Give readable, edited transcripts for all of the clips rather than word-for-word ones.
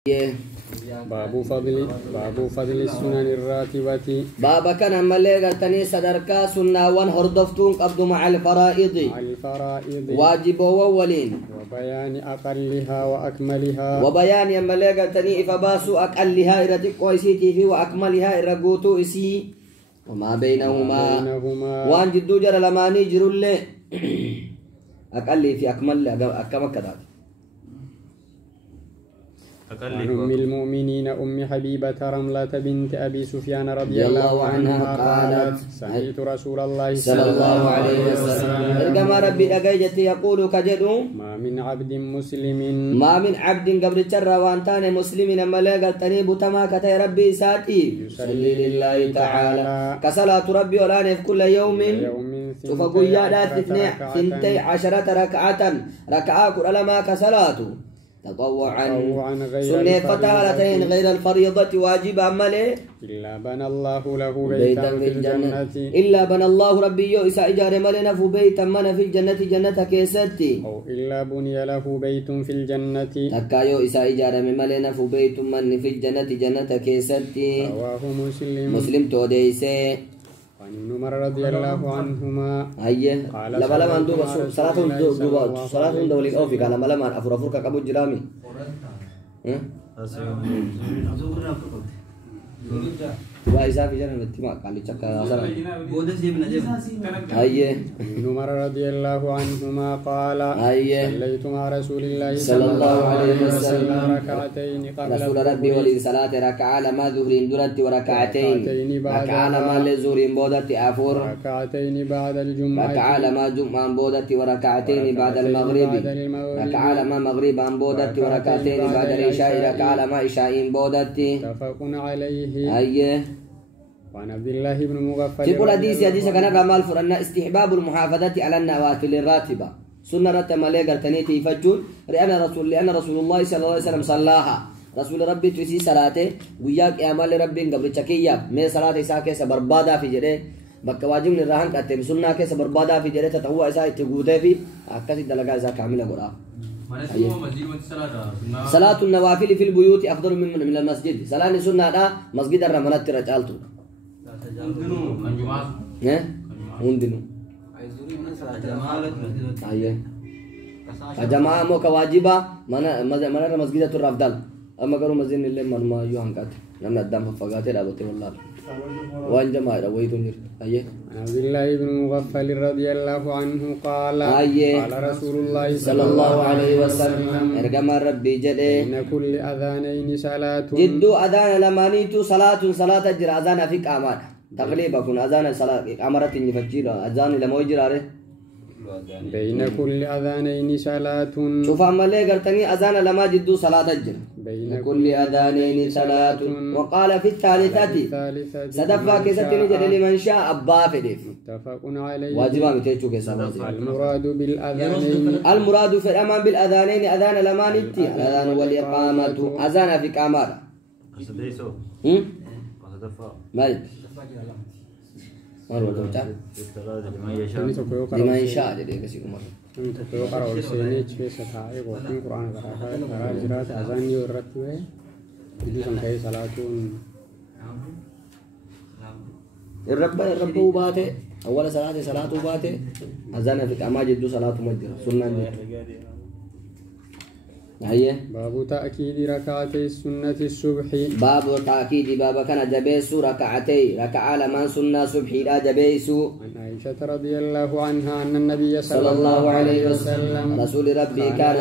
باب فضل السنن الراتبة. بابا كان ملي قلتني صدركا سنة وان هردفتون قبض مع الفرائض واجب وولين وبيان أقلها وأكملها. وبيان ملي قلتني إفباسو أقلها إرتك ويسيتي في وأكملها إرقوتو إسي وما بينهما وان جدو جر لماني جرل أقلي في أكمل أكمل كذا. عن أم المؤمنين أم حبيبة رملة بنت أبي سفيان رضي الله عنها قالت سمعت رسول الله صلى الله عليه وسلم كما ربي أجيت يقول كجدو ما من عبد مسلم قبل الشر وانتان مسلم ملاك تنيب تما كتي ربي ساتي يصلي لله تعالى كصلاة ربي ولانف كل يوم شوف قيادات 12 ركعة كلما كصلاة تطوعا سنة فتالتين غير الفريضة واجب عمله إلا بنى الله له بيتا في الجنة. إلا بنى الله ربي إسا إجار ملنا في بيتا من في الجنة جنة كيستي أو إلا بني له بيت في الجنة تكايو إسا إجار ملنا في بيت من في الجنة جنة كيستي. رواه مسلم توديسي. عن عمر رضي الله عنهما أيه لما ندوب صلاة دولي أو في كلام لما أفرفور كابو جرامي وإذا في جنة التماء قال لي شكا أصلا أيه عمر رضي الله عنهما قال أيه صليت مع رسول الله صلى الله عليه وسلم ركعتين قبل رسول ربي ولي صلاة ركعة لما ظهرين درت وركعتين ركعة لما لزهرين بودت أفور ركعتين بعد الجمعة ركعة لما جمعة بودت وركعتين بعد المغرب ركعة لما مغرب بودت وركعتين بعد العشاء ركعة لما عشاء بودت. متفق عليه. أيه وعن عبد الله بن مغفل تقول حديث كان رمال فرنا استحباب المحافظة على النوافل الراتبة سنة رتم لي قرتني تيفجون لأن رسول الله صلى الله عليه وسلم صلاها رسول ربي تسي صلاته وياك أعمال ربي قبل تكيّب من صلاة إساء كيس بربادا في جده بك واجب نراهن كتب سنة كيس بربادا في جده تتوى إساء تقوده في أكاسي دلقاء إساء كاملة قرآن. صلاة النوافل في البيوت أفضل من المسجد. صلاة سنة مسجد الرمانات ترجالته هندنو أيه كجماعة مو كواجبة mana masjid itu rafdal amma karu masjid nille manma yu angkat namna dam fagate dabote wallah wal jama'a wa itunir aye عبد الله بن مغفل رضي الله عنه قال قال رسول الله صلى الله عليه وسلم ارجم ربي جده إن كل أذانين صلاة جدو أذان لمانيتو صلاة جرا أذان في قامات تقليبا كن أذان صلاة أمرت نفجيرا أذان لما يجراره بين كل أذانين صلاة. شوف عملي قرتني أذان لما جدو صلاة الجر بين كل أذانين صلاة. وقال في الثالثة صدفا كيستني جد لمن شاء أبا فدف متفق عليه. واجبا متيجو كيسا المراد بالأذانين المراد في الأمان بالأذانين أذان لما نتي الأذان والإقامة أذان في قامار مالك مالو توجع لما يشاء jadi kasih umar untuk para ulama ini sesuai dengan Quran karena jelas azan itu ratwe itu sampai salatun الرب وباته أول صلاة وباته أذان في كما جدو صلاة مجد سنة أيه باب تأكيد ركعتي سنة الصبح. باب تأكيد باب كان جبيس ركعة لمن سنة صبح لا جبيس. عن عائشة رضي الله عنها أن النبي صلى الله عليه وسلم رسول ربي كان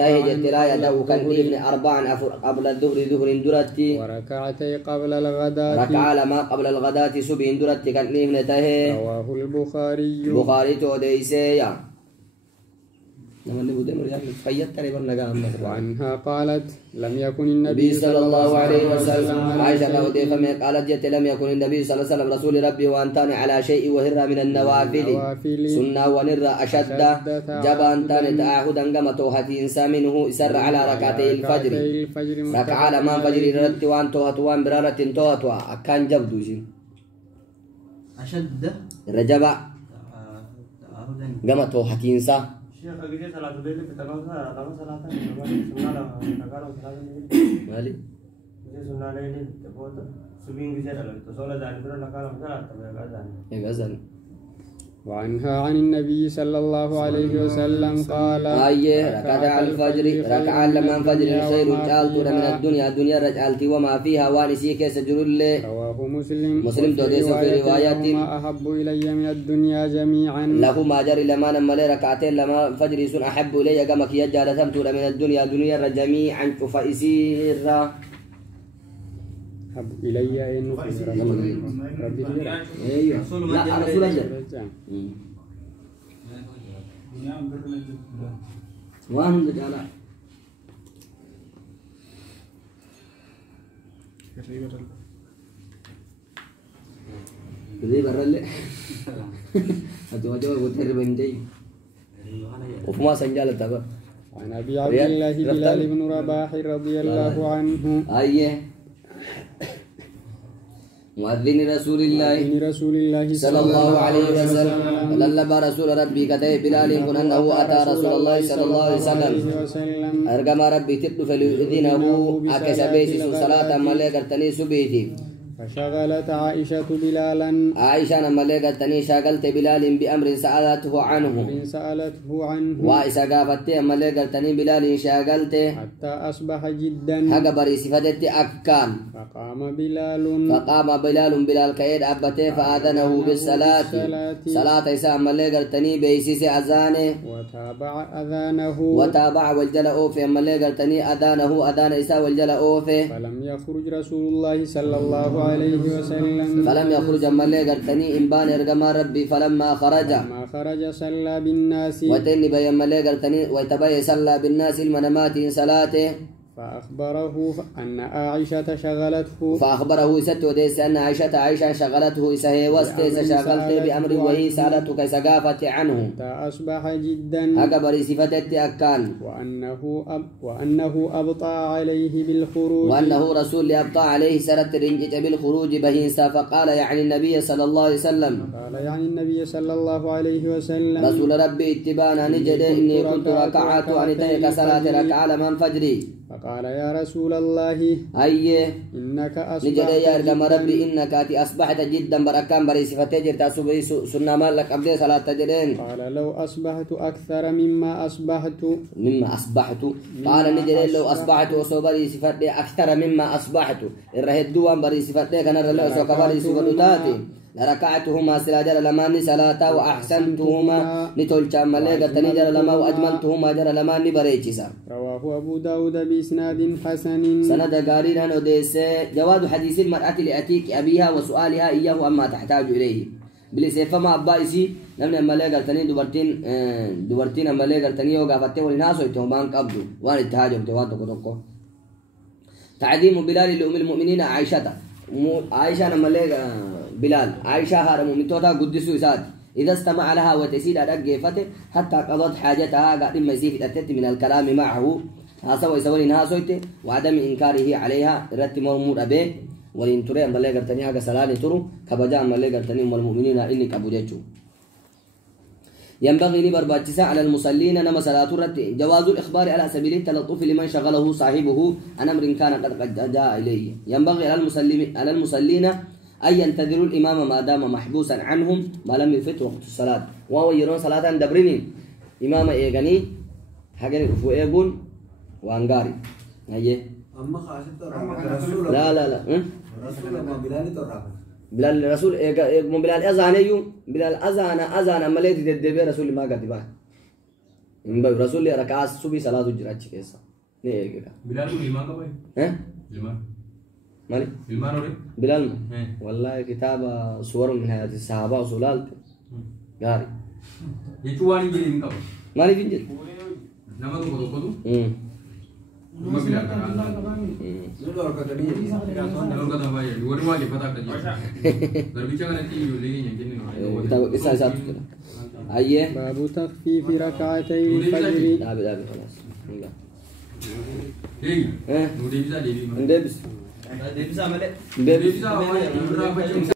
تهجت لا يدعو كان ابن 4 قبل الظهر درتي وركعتي قبل الغداة ركعة لما قبل الغداة صبح درتي كان ابن تهي. رواه البخاري توديسي. وعنها قالت لم يكن النبي صلى الله عليه وسلم عائشة قالت جت لم يكن النبي صلى الله عليه وسلم رسول ربي وأنتان على شيء وهر من النوافل سنة ونر أشد جبان تان تعهدا كما توهتي إنسان منه إسر على ركعتي الفجر ركعة لما فجر رت وان توهت وان برارة توهت أكان جبدوش أشد رجبا كما توهتي إنسان شيخ أجي صلاة الليل في تقاوم صلاة مالي سنة ليل تقول سبين جزيرة لو تصلى ذلك كل نقالة صلاة تبي غزان. وعنها عن النبي صلى الله عليه وسلم قال ركعة الفجر ركعة لما الفجر خير جعلت من الدنيا رجعلت وما فيها وانسيك سجر الله. رواه مسلم توديس في رواية ما أحب إلي من الدنيا جميعا له ما جري لما نملي ركعتين لما الفجر سن أحب إلي كما كي جالتمت من الدنيا جميعا فإسير أحب إلي إنه ربي أيوه لا رسول الله وهم رجالا كذي برّلة أتوجه وتهرب عندي وفما سنجال تبا عن أبي عبد الله بلال بن رباح رضي الله عنه أيه مؤذن رسول الله صلى الله عليه وسلم للبى رسول ربي كتب بلال كن أنه أتى رسول الله صلى الله عليه وسلم أرجم ربي تبدو فليؤذنه أكسبيس صلاة ملائكة سبيتي فشغلت عائشة بلالا عائشة ملائكة شغلت بلال بأمر سألته عنه وإذا قافت ملائكة بلال شغلت حتى أصبح جدا حق بريس فتت أكان فقام بلال كيد أبته فآذنه بالصلاة صلاة إساء ملائكة بيسيس أذانه وتابع والجل أوفي ملائكة أذان إساء والجل أوفي فلم يخرج رسول الله صلى الله عليه وسلم فلم يخرج ملائكة إنبان إرقام ربي فلما خرج صلى بالناس وتني بيا ملائكة ويتبي صلى بالناس المنامات صلاته فأخبره أن عائشة شغلته أن عائشة شغلته إسهي وستيس شغلته بأمر وهي سألته كسقافة عنه أصبح جدا أكبر صفتت أكان وأنه أبطأ عليه بالخروج وأنه رسول أبطأ عليه سرت رنجت بالخروج بهنسا فقال يعني النبي صلى الله عليه وسلم رسول ربي اتبانا نجد إني كنت ركعت أن تلك صلاة ركعة لمن فجري فقال يا رسول الله إنك نجد يا رجم ربي إنك أصبحت جدا بركان بريس فتجر تاسبي سنة مالك أبدي صلاة تجرين قال لو أصبحت أكثر مما أصبحت قال نجد لو أصبحت وصبري صفات أكثر مما أصبحت الرهد دوان بريس فتجر كان رلو سوكبري سوكدوتاتي لركعتهما سلاجر لماني صلاة وأحسنتهما نتولشا مليغة نجر لما وأجملتهما جر لماني بريتشسا رواه أبو داود بإسناد حسن سند قارينا وديس جواد حديث المرأة لأتيك أبيها وسؤالها إياه أما تحتاج إليه بلسيفة ما أبائسي لمن مليغة تنين دوبرتين مليغة تنين وقافته والناس ويتهمان قبضوا وان اتهاجوا بتواتو كتوكو تعظيم بلال لأم المؤمنين عائشة مليغة بلال عائشة هارم من توتا قدسوا إساد إذا استمع لها وتسيد أدقفته حتى قضت حاجتها قاعد ما يزيد أتت من الكلام معه هاسوا يسوي إنها سويته وعدم إنكاره عليها رت مأمور أبيه ولين ترى أن ملك تنيها كسلاني ترو كبجاء ملك تنيهم المؤمنين إنك أبو جتشو ينبغي لبرباتشسا على المصلين نما صلاة الرت جواز الإخبار على سبيل التلطف لمن شغله صاحبه عن أمر كان قد جاء إليه ينبغي على المصلين أن ينتظروا الإمام ما دام محبوسا عنهم ما لم يفت وقت الصلاة وهو يرون صلاة دبرين إمام إيغاني حاجة فو إيغون وانغاري هاي أما خاشت لا رسول ما بلال ترى بلال رسول بلال أذان مليت تدبي رسول ما قدبا رسول ركعة صبي صلاة الجراج كيسا نيجا بلال إمام كباي إمام مالي بلال والله كتاب صور من حياة الصحابة وسلال غاري يجواني جيلين كم مالي فينجل نما كودو ما بلال نور كتبيه نور كذا باي ورما لي فتا كذي دربيشة كنا تيجي يولي ينجني كتاب إسحاق أيه باب تخفيف ركعتي الفجر لا خلاص إيه نودي بيزا ديبس ديبسا ماله ديبسا